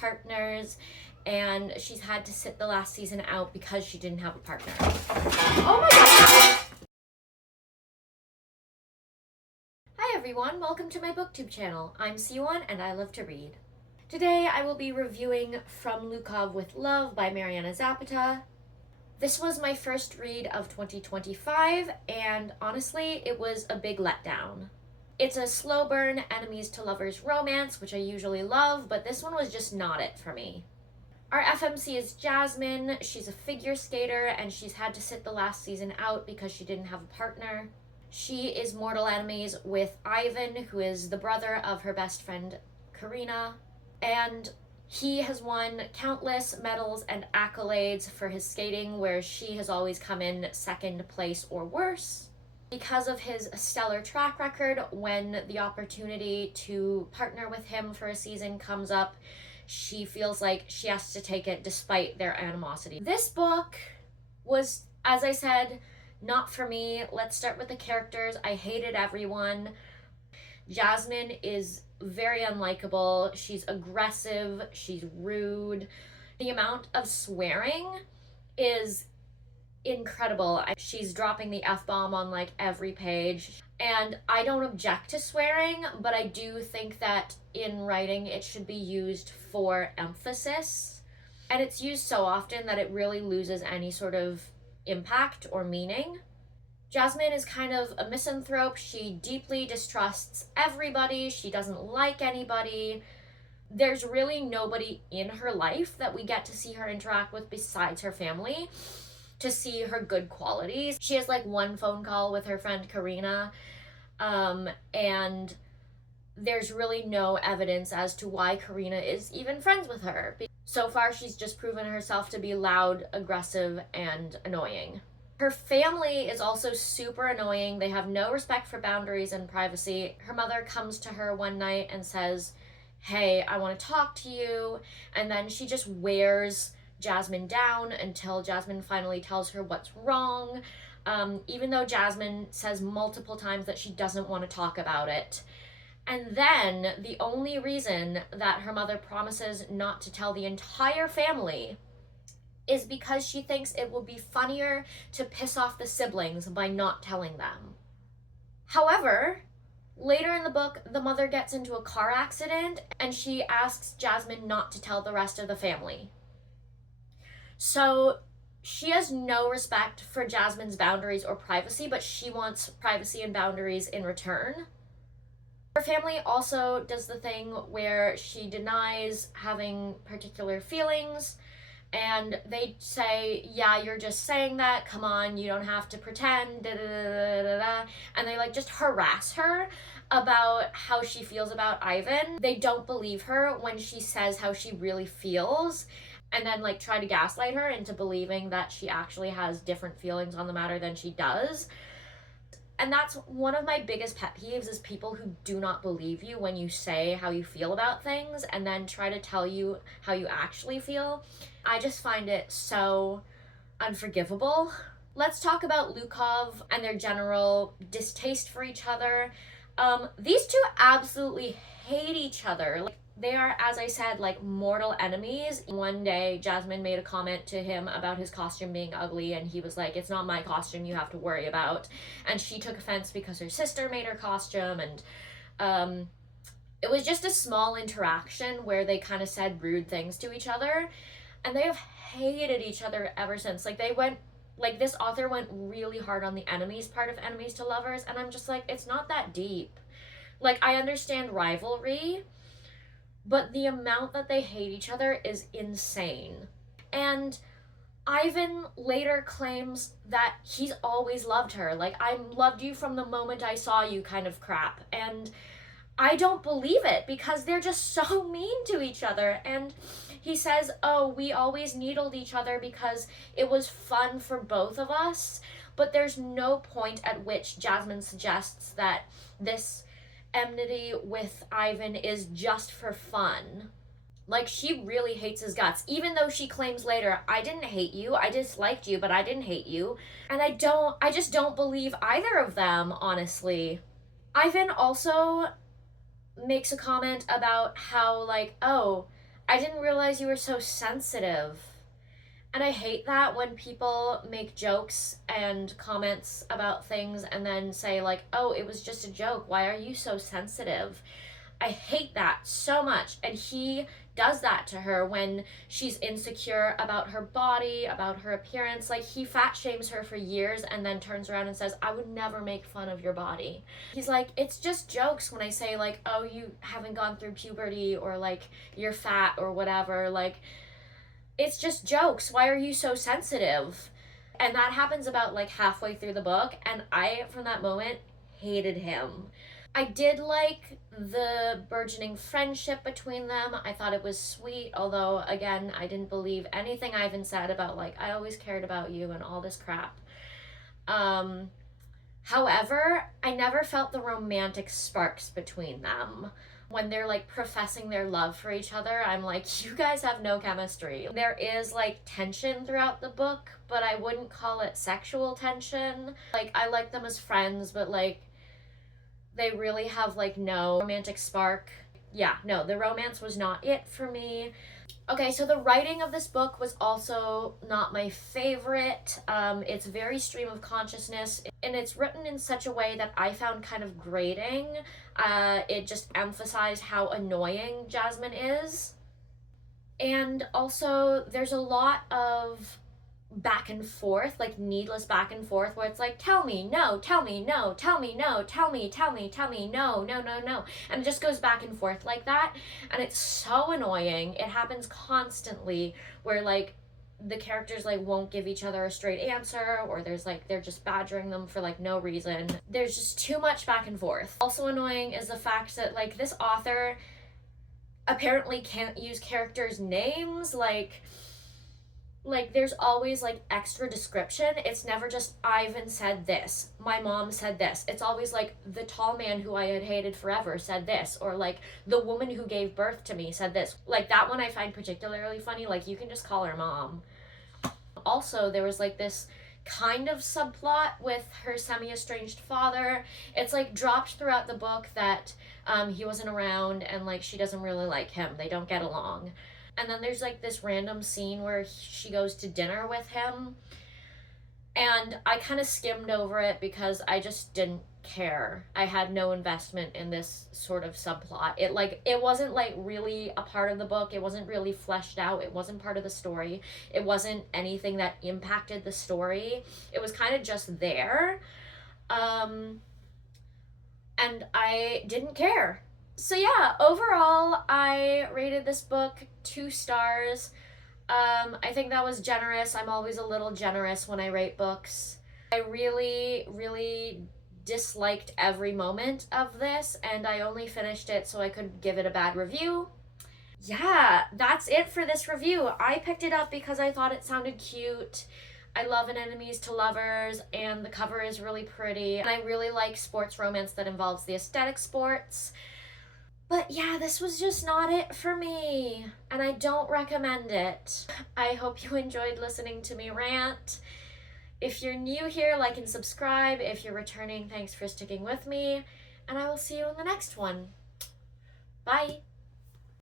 partners, and she's had to sit the last season out because she didn't have a partner. Oh my god! Hi everyone, welcome to my booktube channel. I'm Siwon and I love to read. Today I will be reviewing From Lukov with Love by Mariana Zapata. This was my first read of 2025, and honestly, it was a big letdown. It's a slow burn enemies to lovers romance, which I usually love, but this one was just not it for me. Our FMC is Jasmine. She's a figure skater and she's had to sit the last season out because she didn't have a partner. She is mortal enemies with Ivan, who is the brother of her best friend Karina, and he has won countless medals and accolades for his skating, where she has always come in second place or worse. Because of his stellar track record, when the opportunity to partner with him for a season comes up, she feels like she has to take it despite their animosity. This book was, as I said, not for me. Let's start with the characters. I hated everyone. Jasmine is very unlikable. She's aggressive. She's rude. The amount of swearing is incredible. She's dropping the F-bomb on like every page. And I don't object to swearing, but I do think that in writing it should be used for emphasis. And it's used so often that it really loses any sort of impact or meaning. Jasmine is kind of a misanthrope. She deeply distrusts everybody. She doesn't like anybody. There's really nobody in her life that we get to see her interact with besides her family to see her good qualities. She has like one phone call with her friend Karina, and there's really no evidence as to why Karina is even friends with her. So far, she's just proven herself to be loud, aggressive, and annoying. Her family is also super annoying. They have no respect for boundaries and privacy. Her mother comes to her one night and says, "Hey, I want to talk to you." And then she just wears Jasmine down until Jasmine finally tells her what's wrong, even though Jasmine says multiple times that she doesn't want to talk about it. And then the only reason that her mother promises not to tell the entire family is because she thinks it will be funnier to piss off the siblings by not telling them. However, later in the book, the mother gets into a car accident and she asks Jasmine not to tell the rest of the family. So she has no respect for Jasmine's boundaries or privacy, but she wants privacy and boundaries in return. Her family also does the thing where she denies having particular feelings, and they say, "Yeah, you're just saying that, come on, you don't have to pretend, da da da da da," and they like just harass her about how she feels about Ivan. They don't believe her when she says how she really feels, and then like try to gaslight her into believing that she actually has different feelings on the matter than she does. And that's one of my biggest pet peeves, is people who do not believe you when you say how you feel about things and then try to tell you how you actually feel. I just find it so unforgivable. Let's talk about Lukov and their general distaste for each other. These two absolutely hate each other. Like, they are, as I said, like mortal enemies. One day, Jasmine made a comment to him about his costume being ugly, and he was like, "It's not my costume you have to worry about." And she took offense because her sister made her costume, and it was just a small interaction where they kind of said rude things to each other, and they have hated each other ever since. Like this author went really hard on the enemies part of enemies to lovers, and I'm just like, it's not that deep. Like, I understand rivalry, but the amount that they hate each other is insane. And Ivan later claims that he's always loved her. Like, "I loved you from the moment I saw you" kind of crap. And I don't believe it, because they're just so mean to each other. And he says, "Oh, we always needled each other because it was fun for both of us." But there's no point at which Jasmine suggests that this enmity with Ivan is just for fun. Like, she really hates his guts, even though she claims later, "I didn't hate you, I disliked you, but I didn't hate you." And I just don't believe either of them, honestly. Ivan also makes a comment about how, like, "Oh, I didn't realize you were so sensitive. And I hate that when people make jokes and comments about things and then say, like, oh, it was just a joke. Why are you so sensitive? I hate that so much. And he does that to her when she's insecure about her body, about her appearance. Like, he fat shames her for years and then turns around and says, I would never make fun of your body. He's like, it's just jokes when I say, like, oh, you haven't gone through puberty, or like you're fat or whatever. Like, it's just jokes. Why are you so sensitive? And that happens about like halfway through the book. And I, from that moment, hated him. I did like the burgeoning friendship between them. I thought it was sweet, although, again, I didn't believe anything Ivan said about, like, I always cared about you and all this crap. However, I never felt the romantic sparks between them. When they're like professing their love for each other, I'm like, you guys have no chemistry. There is like tension throughout the book, but I wouldn't call it sexual tension. Like, I like them as friends, but like, they really have like no romantic spark. Yeah, no, the romance was not it for me. Okay, so the writing of this book was also not my favorite. It's very stream of consciousness, and it's written in such a way that I found kind of grating. It just emphasized how annoying Jasmine is. And also, there's a lot of back and forth, like needless back and forth, where it's like, tell me, no, tell me, no, tell me, no, tell me, no, no, no, no. And it just goes back and forth like that. And it's so annoying. It happens constantly where like the characters like won't give each other a straight answer, or there's like they're just badgering them for like no reason. There's just too much back and forth. Also annoying is the fact that like this author apparently can't use characters' names. Like there's always like extra description. It's never just Ivan said this, my mom said this. It's always like the tall man who I had hated forever said this, or like the woman who gave birth to me said this. Like that one I find particularly funny. Like, you can just call her mom. Also, there was like this kind of subplot with her semi-estranged father. It's like dropped throughout the book that he wasn't around and like she doesn't really like him. They don't get along. And then there's like this random scene where she goes to dinner with him. And I kind of skimmed over it because I just didn't care. I had no investment in this sort of subplot. It wasn't like really a part of the book. It wasn't really fleshed out. It wasn't part of the story. It wasn't anything that impacted the story. It was kind of just there. And I didn't care. So yeah, overall, I rated this book 2 stars. I think that was generous. I'm always a little generous when I rate books. I really, really disliked every moment of this, and I only finished it so I could give it a bad review. Yeah, that's it for this review. I picked it up because I thought it sounded cute. I love an enemies to lovers, and the cover is really pretty. And I really like sports romance that involves the aesthetic sports. But yeah, this was just not it for me, and I don't recommend it. I hope you enjoyed listening to me rant. If you're new here, like and subscribe. If you're returning, thanks for sticking with me, and I will see you in the next one. Bye!